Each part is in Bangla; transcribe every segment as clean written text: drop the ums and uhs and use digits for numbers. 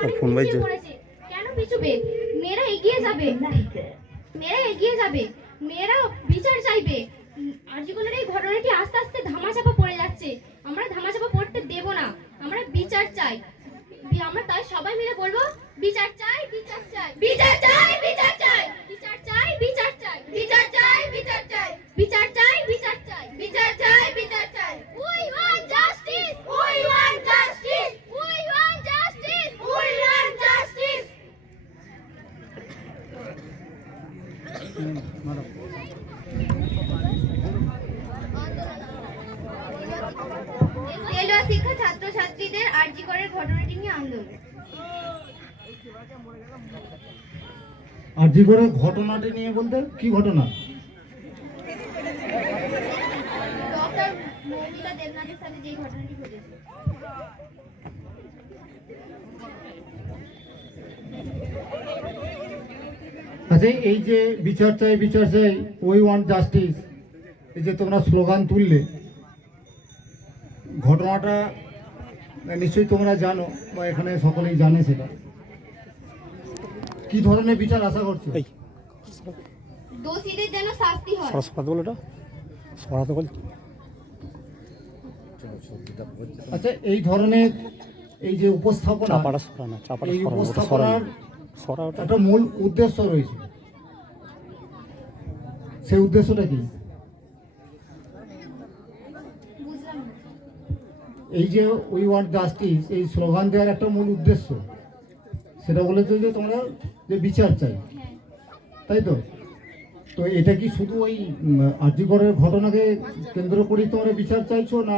অনেক পিছিয়ে পড়েছে। কেন পিছুবে? মেয়েরা এগিয়ে যাবে, মেয়েরা এগিয়ে যাবে, মেয়েরা বিচার চাইবে। আর্যিকরের এই ঘটনাটি আস্তে আস্তে ধামাচাপা পড়ে যাচ্ছে। আমরা ধামাচাপা পড়তে দেব না, আমরা বিচার চাই। আমরা তাই সবাই মিলে বলবো, বিচার চাই, বিচার চাই, বিচার চাই, বিচার চাই, বিচার চাই, বিচার চাই, বিচার চাই, বিচার চাই, বিচার চাই, বিচার চাই, বিচার চাই, বিচার চাই। We want justice, we want justice, we want justice, we want justice. Railway শিক্ষা ছাত্রছাত্রীদের আরজিকরের ঘটনাটি নিয়ে আন্দোলন। আরজিকরের ঘটনাটি নিয়ে বলতে কি ঘটনা? ডক্টর মৌমিতা দেবনাথের সাথে যে ঘটনাটি ঘটেছে। আচ্ছা, এই যে বিচার চাই, বিচার চাই, উই ওয়ান্ট জাস্টিস, এই যে তোমরা স্লোগান তুললে, ঘটনাটা নিশ্চয়ই তোমরা জানো বা এখানে সকলেই জানে। সেটা কি ধরনের বিচার আশা করছো? দোষীদের যেন শাস্তি হয়। আচ্ছা, এই ধরনের এই যে উপস্থাপনা, এই উপস্থাপনার একটা মূল উদ্দেশ্য রয়েছে। সেই উদ্দেশ্যটা কি? এই যে উই ওয়ান্ট জাস্টিস, এই স্লোগান দেওয়ার একটা মূল উদ্দেশ্য, সেটা বলেছে যে তোমরা যে বিচার চাই, তাই তো? তো এটা কি শুধু ওই আরজিকরের ঘটনাকে কেন্দ্র করেই তোমরা বিচার চাইছো, না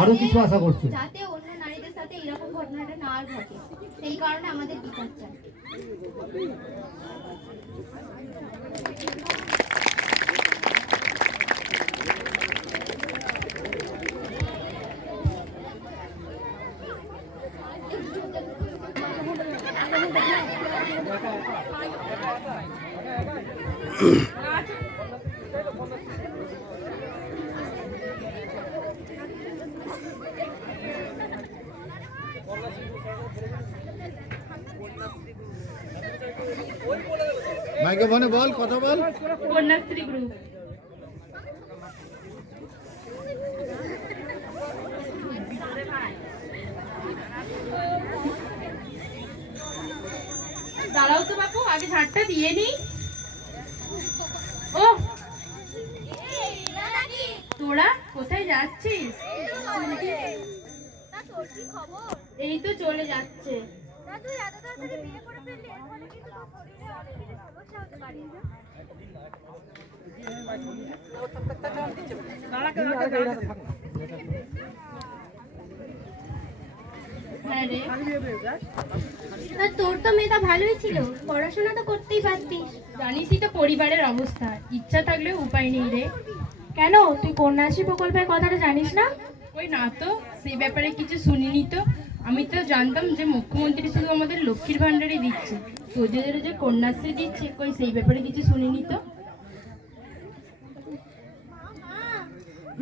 আরো কিছু আশা করছো? যাতে অন্য নারীদের সাথে এরকম ঘটনাটা না আর ঘটে, সেই কারণে আমাদের বিচার চাই। মাইক্রোফোনে বল, কথা বল। কন্যাশ্রী গ্রুপ। দাঁড়াও তো বাপু, আগে ঝাড়টা দিয়ে নি। ও তোরা কোথায় যাচ্ছিস? এই তো চলে যাচ্ছে। তোর তো মেয়েটা ভালোই ছিল, পড়াশোনা তো করতেই পারতিস। জানিসই তো পরিবারের অবস্থা, ইচ্ছা থাকলেও উপায় নেই রে। কেন, তুই কন্যাশ্রী প্রকল্পের কথাটা জানিস না? ওই না তো, সেই ব্যাপারে কিছু শুনিনি তো। আমি তো জানতাম যে মুখ্যমন্ত্রী শুধু আমাদের লক্ষ্মীর ভান্ডারই দিচ্ছে, তোদের যে কন্যাশ্রী দিচ্ছে, কই সেই ব্যাপারে কিছু শুনিনি তো।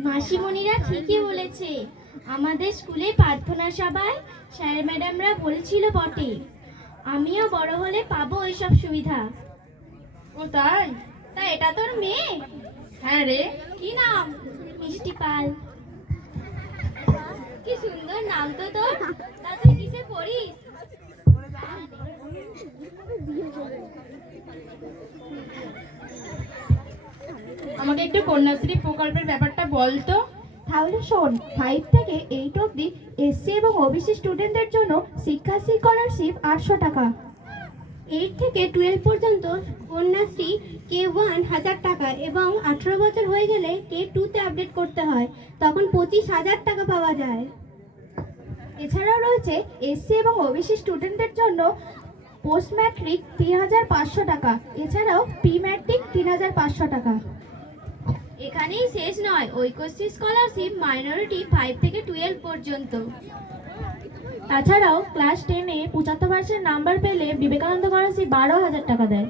মাসিমণিরা ঠিকই বলেছে, আমাদের স্কুলে প্রার্থনা সভায় স্যার ম্যাডামরা বলছিল বটে। আমিও বড় হলে পাবো ওইসব সুবিধা। ও তাই? তা এটা তোর মেয়ে? হ্যাঁ রে। কি নাম? মিষ্টি পাল। কি সুন্দর নাম তো তোর। তা তুই কিসে পড়িস? আমাকে একটু কন্যাশ্রী প্রকল্পের ব্যাপারটা বল তো। তাহলে শোন, 5 থেকে 8 অবধি এসসি এবং ওবিসি স্টুডেন্টদের জন্য শিক্ষা স্কলারশিপ 800 টাকা। 8 থেকে 12 পর্যন্ত কন্যাশ্রী K1 1000 টাকা এবং 18 বছর হয়ে গেলে K2 তে আপডেট করতে হয়, তখন 25,000 টাকা পাওয়া যায়। এছাড়াও রয়েছে এসসি এবং ওবিসি স্টুডেন্টদের জন্য পোস্ট ম্যাট্রিক 3500 টাকা, এছাড়াও প্রি ম্যাট্রিক 3500 টাকা। এখানেই শেষ নয়, ঐক্যশ্রী স্কলারশিপ মাইনরিটি 5 থেকে 12 পর্যন্ত। তাছাড়াও ক্লাস 10-এ 75% নাম্বার পেলে বিবেকানন্দ স্কলারশিপ 12,000 টাকা দেয়।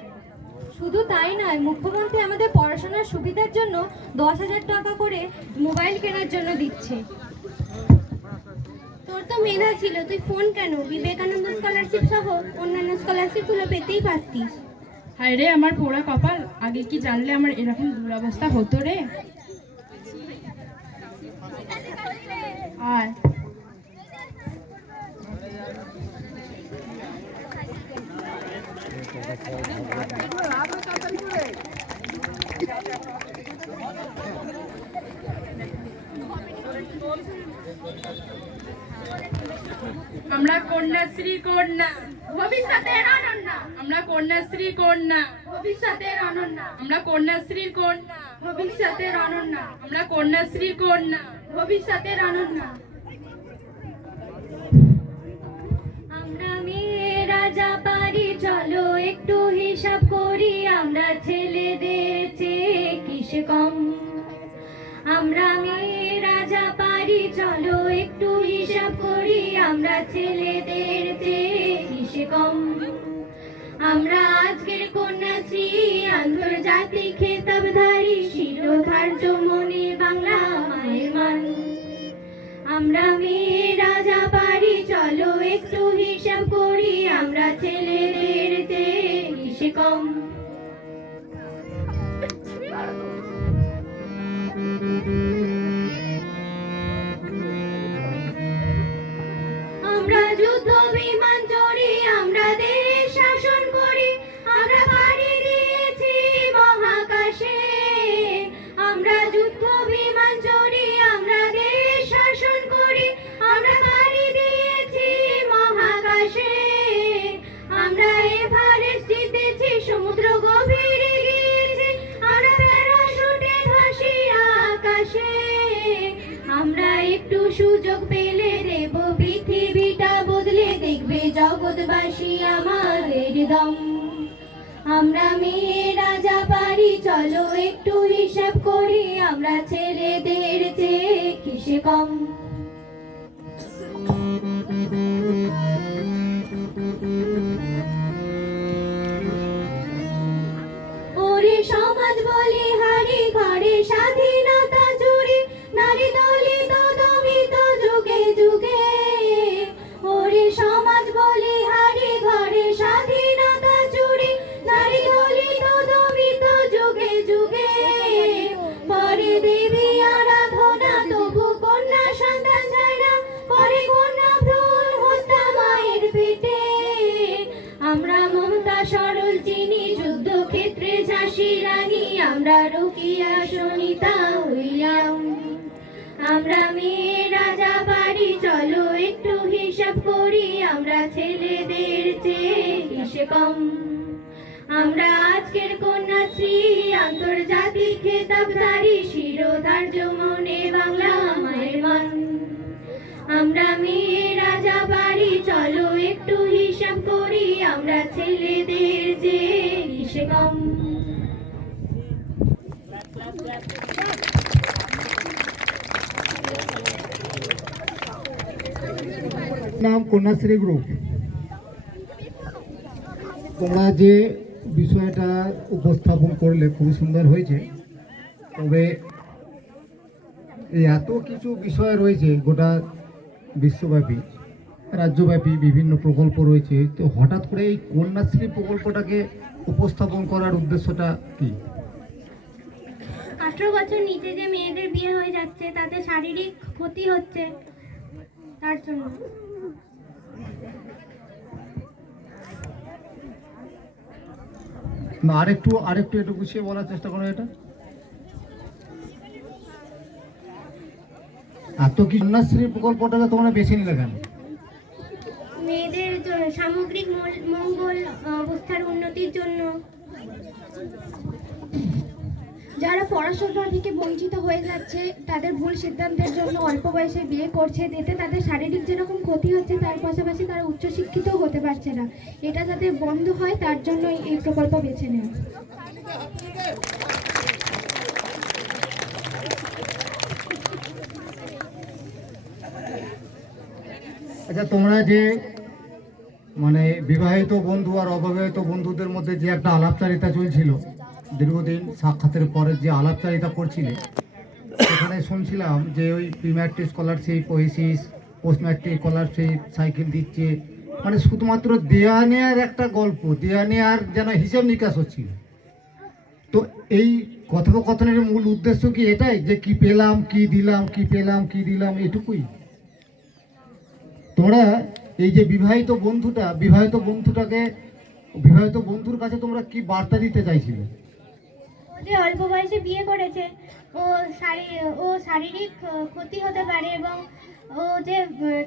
শুধু তাই নয়, মুখ্যমন্ত্রী আমাদের পড়াশোনার সুবিধার জন্য 10,000 টাকা করে মোবাইল কেনার জন্য দিচ্ছে। তো তোর তো মেধা ছিল, তুই ফোন কেন? বিবেকানন্দ স্কলারশিপ সহ অন্যান্য স্কলারশিপগুলো পেতেই পারতিস। হায় রে আমার পোড়া কপাল, আগে কি জানলে আমার এরকম দুরবস্থা হতো রে। আর আমরা কন্যাশ্রী কন্যা, ভবিষ্যতের অনন্যা, আমরা কন্যাশ্রী কন্যা, ভবিষ্যতের অনন্যা, আমরা কন্যাশ্রী কন্যা, ভবিষ্যতের অনন্যা, আমরা কন্যাশ্রী কন্যা। ভবিষ্যতের অনন্যা। আমরা মেয়েরা যা পারি চলো একটু হিসাব করি, আমরা ছেলেদের চেয়ে কিসে কম। আমরা মেয়েরা যা পারি চলো একটু হিসাব করি, আমরা ছেলেদের চেয়ে কিসে কম। আমরা আজকের কন্যাশ্রী আন্তর্জাতিক খেতাবধারী, শিরোধার্য মনে বাংলা মায়ের মান। আমরা মেয়েরা যা পারি চলো একটু হিসাব করি, আমরা ছেলেদের চেয়ে কিসে কম। আমরা যুদ্ধ বিমান চড়ি, আমরা দেশ শাসন করি, আমরা পাড়ি দিয়েছি মহাকাশে। আমরা যুদ্ধ বিমান চড়ি, আমরা দেশ শাসন করি, আমরা পাড়ি দিয়েছি মহাকাশে। আমরা এভারেস্ট জিতেছি, সমুদ্র গভীরে গিয়েছি, আমরা প্যারাশুটে ভাসি আকাশে। আমরা একটু সুযোগ পেলে দেব পৃথিবীটা বদলে, দেখবে জগৎবাসী আমাদের দম। আমরা মেয়েরা যা পারি চলো একটু হিসাব করি, আমরা ছেলেদের চেয়ে কিসে কম। ওরে সমাজ বলে হারি ঘরে স্বাধীনতা চুরি, নারী দলিত দমিত যুগে যুগে। ওরে সমাজ বলে হারি ঘরে স্বাধীনতা চুরি, নারী দলিত দমিত যুগে যুগে। পরে দেবী আরাধনা তবু কন্যা সন্তান চায় না, পরে কন্যা ভ্রূণ হত্যা মায়ের পেটে। আমরা মমতা সরল চিনি, যুদ্ধক্ষেত্রে ঝাঁসি রানী, আমরা রুকিয়া সনিতা উইলিয়াম। আমরা মেয়েরা যা পারি চলো একটু হিসাব করি, আমরা ছেলেদের চেয়ে কিসে কম। আমরা আজকের কন্যাশ্রী আন্তর্জাতিক খেতাবধারী, শিরোধার্য মনে বাংলা মায়ের মান। আমরা মেয়েরা যা পারি চলো একটু হিসাব করি, আমরা ছেলেদের চেয়ে কিসে কম। নাম কন্যাশ্রী গ্রুপ। তোমরা যে বিষয়টা উপস্থাপন করলে খুবই সুন্দর হয়েছে, তবে এই এত কিছু বিষয় রয়েছে, গোটা বিশ্বব্যাপী রাজ্যব্যাপী বিভিন্ন প্রকল্প রয়েছে, তো হঠাৎ করে এই কন্যাশ্রী প্রকল্পটাকে উপস্থাপন করার উদ্দেশ্যটা কি? 18 বছর নিচে যে মেয়েদের বিয়ে হয়ে যাচ্ছে, তাতে শারীরিক ক্ষতি হচ্ছে, তার জন্য। না, আরেকটু একটু গুছিয়ে বলার চেষ্টা করো। এটা এত কি কন্যাশ্রী প্রকল্পটাকে তোমরা বেছে নিলে কেন? মেয়েদের সামগ্রিক মঙ্গল, অবস্থার উন্নতির জন্য। যারা পড়াশোনা থেকে বঞ্চিত হয়ে যাচ্ছে, তাদের ভুল সিদ্ধান্তের জন্য অল্প বয়সে বিয়ে করছে, এতে তাদের শারীরিক যেরকম ক্ষতি হচ্ছে, তার পাশাপাশি তারা উচ্চশিক্ষিতও হতে পারছে না। এটা যাতে বন্ধ হয় তার জন্য এই প্রকল্প বেছে নেওয়া। আচ্ছা, তোমরা যে মানে বিবাহিত বন্ধু আর অবিবাহিত বন্ধুদের মধ্যে যে একটা আলাপচারিতা চলছিল, দীর্ঘদিন সাক্ষাতের পরে যে আলাপচারিতা করছিলে, সেখানে শুনছিলাম যে ওই prematric scholarship, OASIS, post matric scholarship cycle দিচ্ছে, মানে শুধুমাত্র দেয়া নেয়ার একটা গল্প, দেয়া নেয়ার যেন হিসেব নিকাশ হচ্ছিল। তো এই কথোপকথনের মূল উদ্দেশ্য কি এটাই যে কি পেলাম কি দিলাম, কি পেলাম কি দিলাম, এটুকুই? তোমরা এই যে বিবাহিত বন্ধুর কাছে তোমরা কি বার্তা দিতে চাইছিলে? ও যে অল্প বয়সে বিয়ে করেছে, ও শারীরিক ক্ষতি হতে পারে এবং ও যে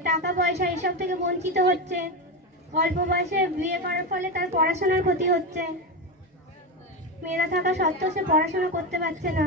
টাকা পয়সা এসব থেকে বঞ্চিত হচ্ছে। অল্প বয়সে বিয়ে করার ফলে তার পড়াশোনার ক্ষতি হচ্ছে। মেয়েরা থাকা সত্ত্বেও সে পড়াশোনা করতে পারছে না।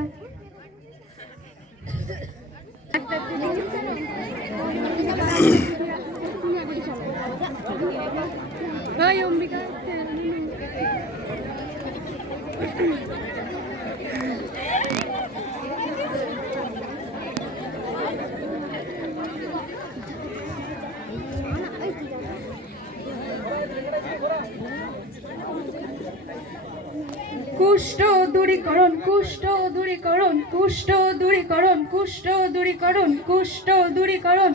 কুষ্ঠ দূরীকরণ, কুষ্ঠ দূরীকরণ, কুষ্ঠ দূরীকরণ, কুষ্ঠ দূরীকরণ, কুষ্ঠ দূরীকরণ,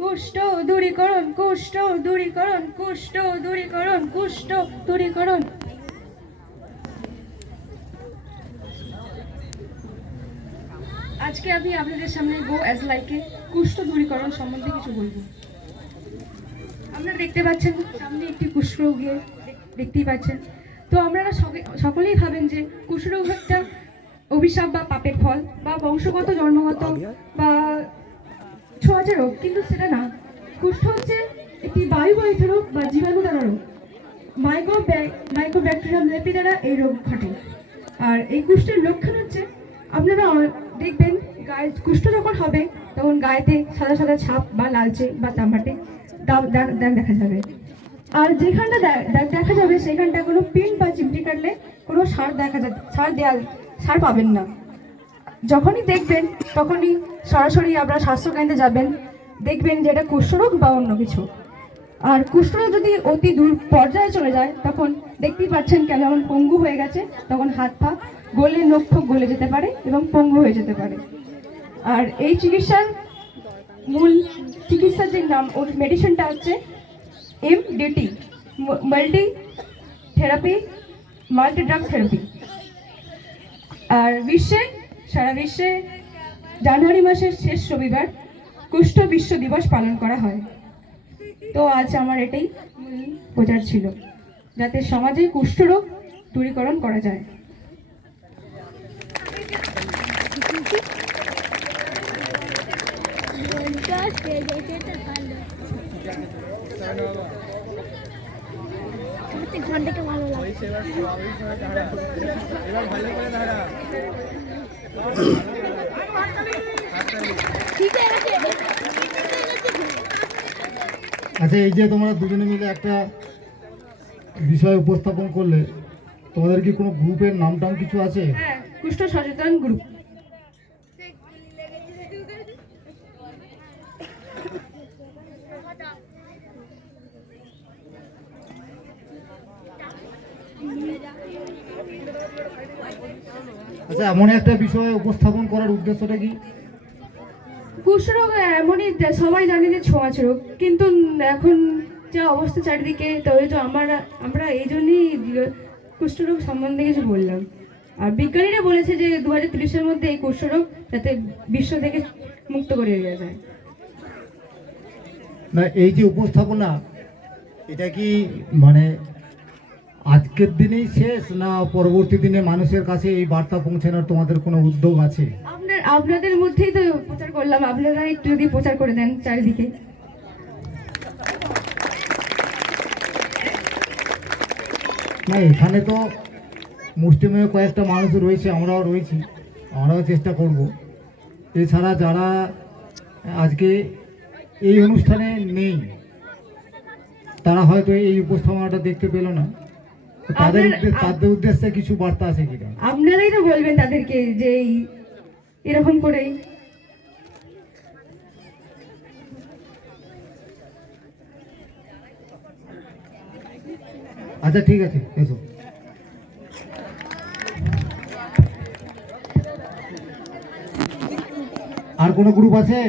কুষ্ঠ দূরীকরণ, কুষ্ঠ দূরীকরণ, কুষ্ঠ দূরীকরণ, কুষ্ঠ দূরীকরণ। আজকে আমি আপনাদের সামনে গো অ্যাজ লাইকে কুষ্ঠ দূরীকরণ সম্বন্ধে কিছু বলবো। আপনারা দেখতে পাচ্ছেন সামনে একটি কুষ্ঠরোগ দেখতেই পাচ্ছেন। তো আপনারা সকলেই ভাবেন যে কুষ্ঠরোগ একটা অভিশাপ বা পাপের ফল বা বংশগত জন্মগত বা ছোঁয়াচে রোগ, কিন্তু সেটা না। কুষ্ঠ হচ্ছে একটি বায়ুবাহিত রোগ বা জীবাণু দ্বারা রোগ। মাইক্রোব্যাকটেরিয়াম লেপি দ্বারা এই রোগ ঘটে। আর এই কুষ্ঠের লক্ষণ হচ্ছে আপনারা দেখবেন গায়ে কুষ্ঠ যখন হবে তখন গায়েতে সাদা সাদা ছাপ বা লালচে বা তামাটে দাগ দেখা যাবে। আর যেখানটা দাগ দেখা যাবে সেখানটা কোনো পিন বা চিমটি কাটলে কোনো সার পাবেন না। যখনই দেখবেন তখনই সরাসরি আপনারা স্বাস্থ্যকেন্দ্রে যাবেন, দেখবেন যে এটা কুষ্ঠরোগ বা অন্য কিছু। আর কুষ্ঠরোগ যদি অতি দূর পর্যায়ে চলে যায় তখন দেখতেই পাচ্ছেন কেমন পঙ্গু হয়ে গেছে, তখন হাত পা গলে নখ ফোক গলে যেতে পারে এবং পঙ্গু হয়ে যেতে পারে। আর এই মূল চিকিৎসার যে নাম, ওর মেডিসিনটা হচ্ছে MDT, মাল্টি ড্রাগ থেরাপি। আর সারা বিশ্বে জানুয়ারি মাসের শেষ রবিবার কুষ্ঠ বিশ্ব দিবস পালন করা হয়। তো আজ আমার এটাই মূল প্রচার ছিল, যাতে সমাজে কুষ্ঠরোগ দূরীকরণ করা যায়। ঘন্টাকে ভালো লাগে। আচ্ছা, এই যে তোমরা দুজনে মিলে একটা বিষয় উপস্থাপন করলে, তোমাদের কি কোনো গ্রুপের নাম টাম কিছু আছে? হ্যাঁ, কুষ্ঠ সচেতন গ্রুপ। আচ্ছা, এমন একটা বিষয় উপস্থাপন করার উদ্দেশ্যটা কি? কুষ্ঠরোগ এমনই, সবাই জানে যে ছোঁয়াচে রোগ, কিন্তু এখন যা অবস্থা চারিদিকে, তবে তো আমরা এই জন্যই কুষ্ঠরোগ সম্বন্ধে কিছু বললাম। আর বিজ্ঞানীরা বলেছে যে 2030-এর মধ্যে এই কুষ্ঠরোগ যাতে বিশ্ব থেকে মুক্ত করে দেওয়া যায়। না, এই যে উপস্থাপনা, এটা কি মানে আজকের দিনেই শেষ, না পরবর্তী দিনে মানুষের কাছে এই বার্তা পৌঁছানোর তোমাদের কোনো উদ্যোগ আছে? আপনাদের মধ্যেই তো প্রচার করলাম, আপনারা একটু যদি প্রচার করে দেন চারিদিকে। না, এখানে তো মুষ্টিমেয় কয়েকটা মানুষ রয়েছে, আমরাও রয়েছি, আমরাও চেষ্টা করব। এছাড়া যারা আজকে এই অনুষ্ঠানে নেই তারা হয়তো এই উপস্থাপনাটা দেখতে পেল না, তাদের উদ্দেশ্যে কিছু বার্তা আছে কিনা আপনারাই তো বলবেন তাদেরকে যে এরকম করেই। আচ্ছা, ঠিক আছে, এসো। আর কোনো গ্রুপ আছে?